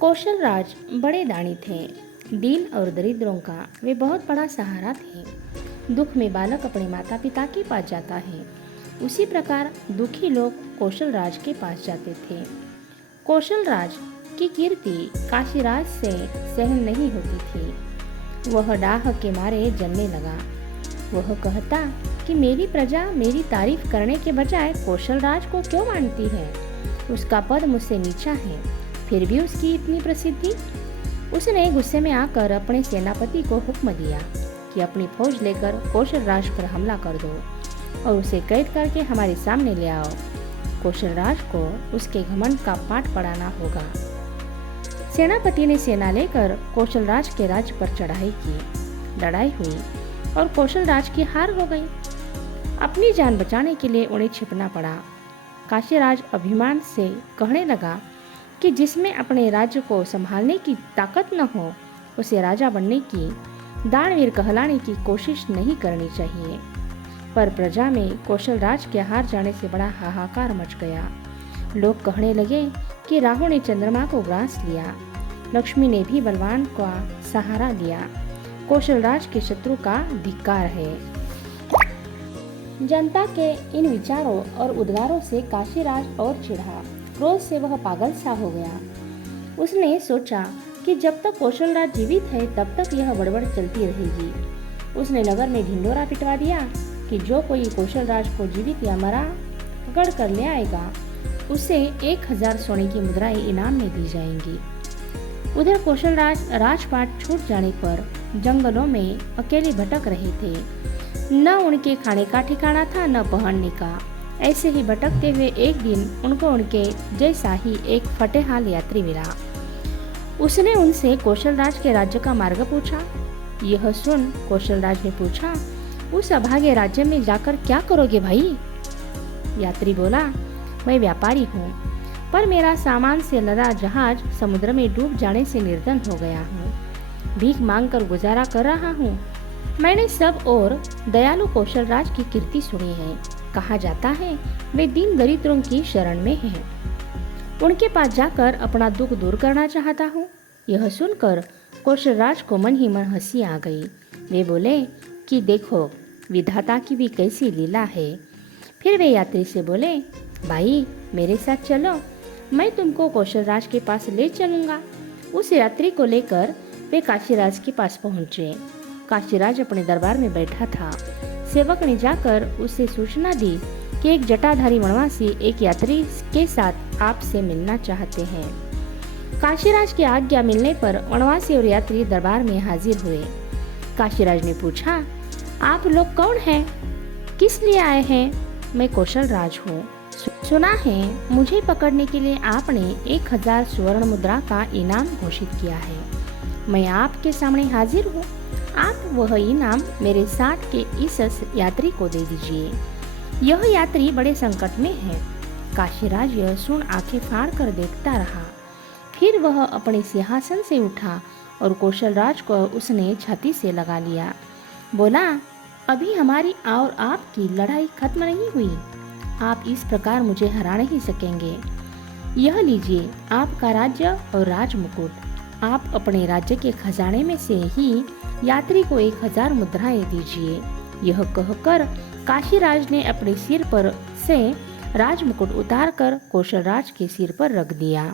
कौशल राज बड़े दानी थे। दीन और दरिद्रों का वे बहुत बड़ा सहारा थे। दुख में बालक अपने माता पिता के पास जाता है, उसी प्रकार दुखी लोग कौशल राज के पास जाते थे। कौशल राज की कीर्ति काशीराज से सहन नहीं होती थी। वह डाह के मारे जलने लगा। वह कहता कि मेरी प्रजा मेरी तारीफ करने के बजाय कौशल राज को क्यों मानती है। उसका पद मुझसे नीचा है, फिर भी उसकी इतनी प्रसिद्धि। उसने गुस्से में आकर अपने सेनापति को हुक्म दिया कि अपनी फौज लेकर कौशल राज पर हमला कर दो और उसे कैद करके हमारे सामने ले आओ। कौशल राज को उसके घमंड का पाठ पढ़ाना होगा। सेनापति ने सेना लेकर कौशल राज के राज्य पर चढ़ाई की। लड़ाई हुई और कौशल राज की हार हो गई। अपनी जान बचाने के लिए उन्हें छिपना पड़ा। काशीराज अभिमान से कहने लगा कि जिसमें अपने राज्य को संभालने की ताकत न हो, उसे राजा बनने की, दानवीर कहलाने की कोशिश नहीं करनी चाहिए। पर प्रजा में कौशल राज के हार जाने से बड़ा हाहाकार मच गया। लोग कहने लगे कि राहु ने चंद्रमा को ग्रास लिया, लक्ष्मी ने भी बलवान का सहारा लिया। कौशल राज के शत्रु का धिक्कार है। जनता के इन विचारों और उद्गारों से काशीराज और चिढ़ा। क्रोध से वह पागल सा हो गया। उसने सोचा कि जब तक कौशल राज जीवित है तब तक यह बड़बड़ चलती रहेगी। उसने नगर में ढिंडोरा पिटवा दिया कि जो कोई कौशल राज को जीवित या मरा पकड़ कर ले आएगा, उसे 1000 सोने की मुद्राएं इनाम में दी जाएंगी। उधर कौशल राज राजपाट छूट जाने पर जंगलों में अकेले भटक रहे थे। न उनके खाने का ठिकाना था, न पहनने का। ऐसे ही भटकते हुए एक दिन उनको उनके जैसा ही एक फटेहाल यात्री मिला। उसने उनसे कौशल राज के राज्य का मार्ग पूछा। यह सुन कौशल राज ने पूछा, उस अभागे राज्य में जाकर क्या करोगे भाई? यात्री बोला, मैं व्यापारी हूँ, पर मेरा सामान से लदा जहाज समुद्र में डूब जाने से निर्धन हो गया हूँ। भीख मांगकर गुजारा कर रहा हूँ। मैंने सब और दयालु कौशल राज की कीर्ति सुनी है। कहा जाता है वे दीन दरिद्रों की शरण में हैं। उनके पास जाकर अपना दुख दूर करना चाहता हूँ। यह सुनकर कौशल राज को मन ही मन हंसी आ गई। वे बोले कि देखो विधाता की भी कैसी लीला है। फिर वे यात्री से बोले, भाई मेरे साथ चलो, मैं तुमको कौशल राज के पास ले चलूंगा। उस यात्री को लेकर वे काशीराज के पास पहुँचे। काशीराज अपने दरबार में बैठा था। सेवक ने जाकर उसे सूचना दी कि एक जटाधारी वनवासी एक यात्री के साथ आपसे मिलना चाहते हैं। काशीराज की आज्ञा मिलने पर वनवासी और यात्री दरबार में हाजिर हुए। काशीराज ने पूछा, आप लोग कौन हैं? किस लिए आए हैं? मैं कौशल राज हूँ। सुना है मुझे पकड़ने के लिए आपने 1000 स्वर्ण मुद्रा का इनाम घोषित किया है। मैं आपके सामने हाजिर हूँ। आप वह इनाम मेरे साथ के इस यात्री को दे दीजिए। यह यात्री बड़े संकट में है। काशीराज यह सुन आंखें फाड़ कर देखता रहा। फिर वह अपने सिंहासन से उठा और कौशल राज को उसने छाती से लगा लिया। बोला, अभी हमारी और आपकी लड़ाई खत्म नहीं हुई। आप इस प्रकार मुझे हरा नहीं सकेंगे। यह लीजिए आपका राज्य और राज मुकुट। आप अपने राज्य के खजाने में से ही यात्री को 1000 मुद्राएं दीजिए। यह कहकर काशीराज ने अपने सिर पर से राजमुकुट उतारकर कौशल राज के सिर पर रख दिया।